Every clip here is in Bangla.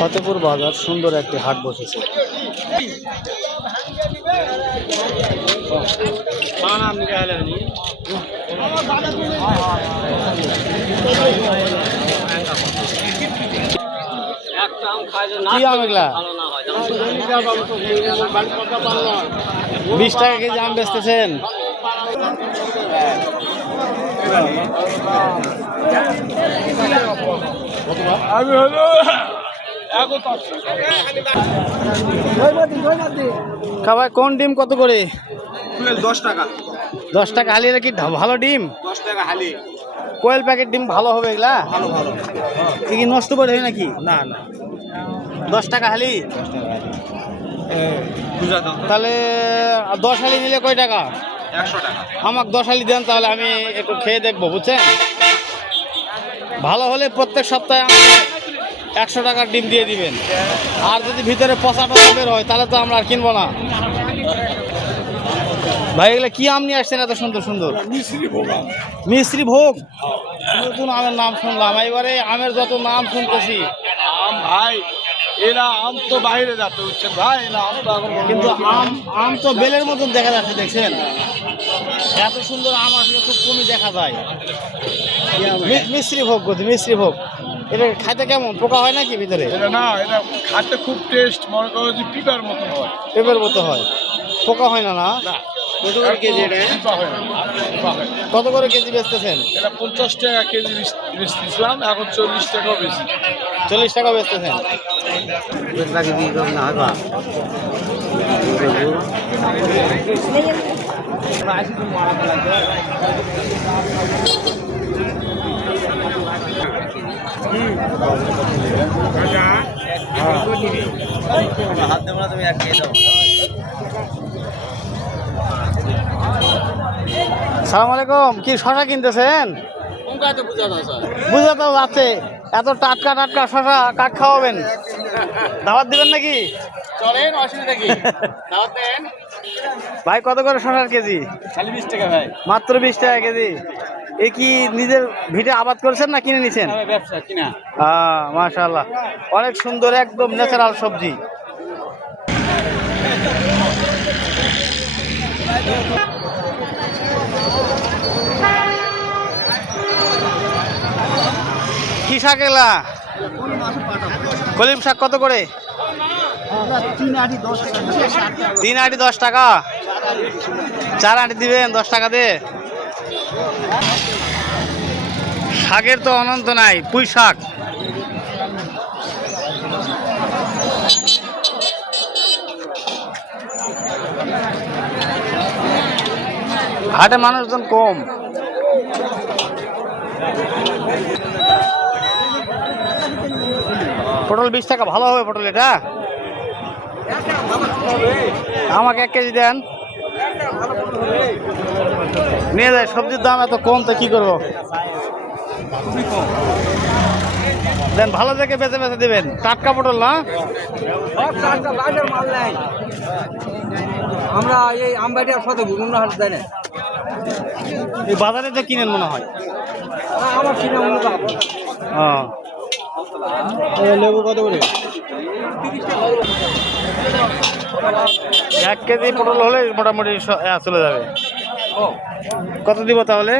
ফতেপুর বাজার সুন্দর একটি হাট বসেছে। বিশ টাকা কেজি আম বেচতেছেন? আমি হলো খাবার কোন ডিম কত করে? দশ টাকা। দশ টাকা হালি কি ভালো ডিম? দশ টাকা হালি। কোয়েল প্যাকেট ডিম ভালো হবে এগুলা? ভালো ভালো। কি নষ্ট করে নাকি? না না। দশ টাকা হালি? তাহলে দশ হালি নিলে কয় টাকা? একশো টাকা। আমাকে দশ হালি দেন তাহলে আমি একটু খেয়ে দেখব বুঝছেন? ভালো হলে প্রত্যেক সপ্তাহে একশো টাকার ডিম দিয়ে দিবেন। আর যদি ভিতরে পচা টচা বের হয় তাহলে তো আমরা আর কিনবো না। ভাই এগুলো কি আম নিয়ে আসছেন এত সুন্দর সুন্দর? মিশ্রি ভোগা মিশ্রি ভোগ? নতুন আমের নাম শুনলাম। এবারে আমের যত নাম শুনতেছি। আম ভাই এরা আম তো বাইরে যাচ্ছে বুঝছেন? ভাই এরা আম তো এখন কিন্তু আম আম তো বেলের মতন দেখা যাচ্ছে দেখছেন? এত সুন্দর আম আসলে খুব কমই দেখা যায়। মিশ্রি ভোগ করছে মিশ্রি ভোগ। এটা খাইতে কেমন? পোকা হয় নাকি ভিতরে? এটা না এটা খাতে খুব টেস্ট মনে করো যে পিপার মতন হয়। পেঁপের মতো হয়। পোকা হয় না না? কত করে কেজি এটা? পিপা হয় না পিপা হয় না। কত করে কেজি বেচতেছেন? এটা পঞ্চাশ টাকা কেজি বেচতেছিলাম এখন চল্লিশ টাকাও বেশি চল্লিশ টাকা বেচতেছেন? সালাম আলাইকুম। কি শশা কিনতেছেন? বুঝা তো যাচ্ছে। এত টাটকা টাটকা শশা কাক খাওয়াবেন? দাওয়াত দিবেন নাকি? চলেন অসুবিধা কি? দাওয়াত দেন। ভাই কত করে শশার কেজি? খালি বিশ টাকা ভাই। মাত্র বিশ টাকা কেজি। এ কি নিজের ভিটে আবাদ করেছেন না কিনে নিছেন? ব্যবসা কিনা। হ্যাঁ মাশাল্লাহ অনেক সুন্দর একদম ন্যাচারাল সবজি। কি শাক এলা? কলিম শাক কত করে? তিন আটি দশ টাকা। চার আটি দিবেন দশ টাকা দিয়ে। শাকের তো অনন্ত নাই, পুঁই শাক। হাটে মানুষজন কম। পটল বিশ টাকা, ভালো হবে পটল এটা? আমাকে এক কেজি দেন। নিয়ে যায়, সবজির দাম এত কম, তো কি করব? দেন ভালো দেখে বেঁচে বেঁচে দেবেন। টাটকা পটল না? আমরা এই আমবাড়িয়ার সাথে বিভিন্ন হাট দেয় না। এই বাজারে তো কিনেন মনে হয়? আমার কিনা মনে তো লেবু কত করে? এক কেজি পটল হলে মোটামুটি চলে যাবে। কত দিব তাহলে?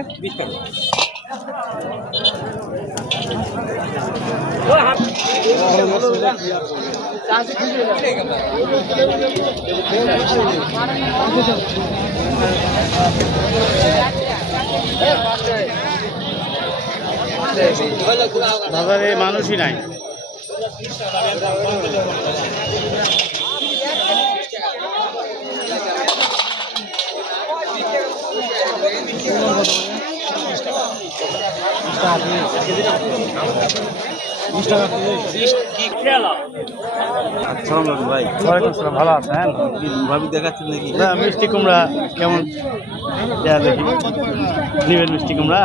বাজারে মানুষই নাই। ভাই ওয়ালাইকুম আসসালাম ভালো আছেন ভাবি দেখাচ্ছেন নাকি না মিষ্টি কুমড়া কেমন দেখি নিবেন মিষ্টি কুমড়া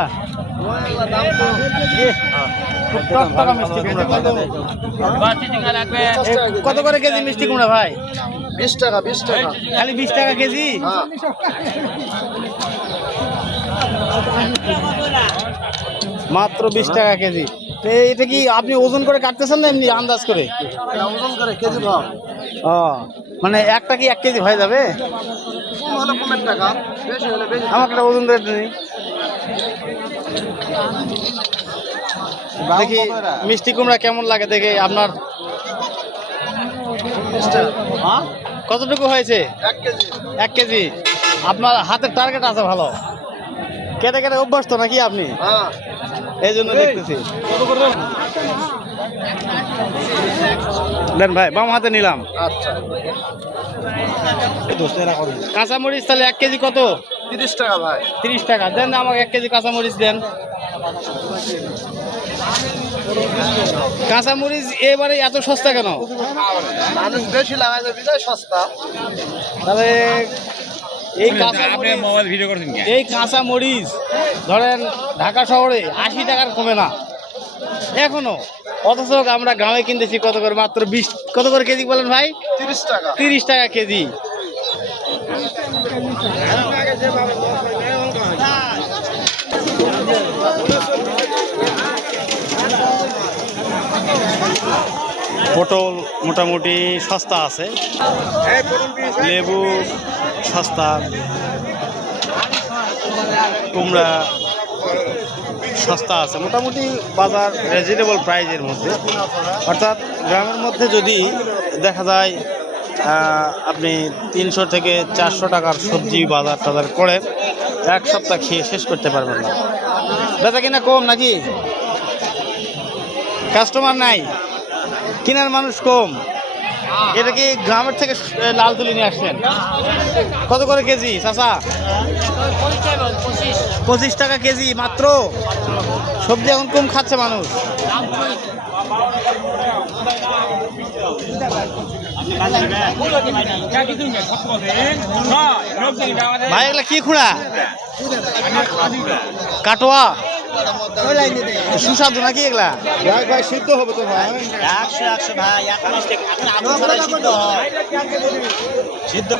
কত করে কেজি মিষ্টি কুমড়া ভাই? বিশ টাকা বিশ টাকা। খালি বিশ টাকা কেজি? মাত্র বিশ টাকা কেজি। তো এটা কি আপনি ওজন করে কাটতেছেন না এমনি আন্দাজ করে? ওজন করে কেজি ভাব। ও মানে একটা কি এক কেজি হয়ে যাবে? আমার একটা ওজন রেট নেই দেখি মিষ্টি কুমড়া কেমন লাগে দেখে আপনার। হ্যাঁ? কতটুকু হয়েছে? এক কেজি। আপনার হাতের টার্গেট আছে ভালো। কেটে কেটে অভ্যস্ত নাকি আপনি? হ্যাঁ। এই জন্য দেখতেছি দেন? ভাই বাম হাতে নিলাম। আচ্ছা। কাঁচামরিচ তাহলে এক কেজি কত? তিরিশ টাকা ভাই। তিরিশ টাকা। দেন না আমাকে এক কেজি কাঁচামরিচ দেন। কাঁচামরিচ এবারে এত সস্তা কেন? মানুষ বেশি লাগাই সস্তা। তাহলে এই কাঁচামরিচ এই কাঁচা মরিচ ধরেন ঢাকা শহরে আশি টাকার কমে না। এখনও অথচ আমরা গ্রামে কিনতেছি কত করে? মাত্র বিশ কত করে কেজি বলেন ভাই? তিরিশ টাকা। তিরিশ টাকা কেজি। পটল মোটামুটি সস্তা আছে। লেবু সস্তা। কুমড়া সস্তা আছে। মোটামুটি বাজার রিজনেবল প্রাইজের মধ্যে। অর্থাৎ গ্রামের মধ্যে যদি দেখা যায় আপনি তিনশো থেকে চারশো টাকার সবজি বাজার টাজার করেন এক সপ্তাহ খেয়ে শেষ করতে পারবেন না। বেচা কিনা কম নাকি? কাস্টমার নাই। কেনার মানুষ কম। এটা কি গ্রামের থেকে লাল তুলি নিয়ে আসছেন? কত করে কেজি, চাচা? পঁচিশ টাকা কেজি, মাত্র? সবজি এখন কম খাচ্ছে মানুষ। ভাই, এগুলা কি খুঁড়া? কাটোয়া? সুস্বাদু নাকি এগুলা? ভাই ভাই সিদ্ধ হবে তো ভাই। একশো একশো ভাই সিদ্ধ হয়। সিদ্ধ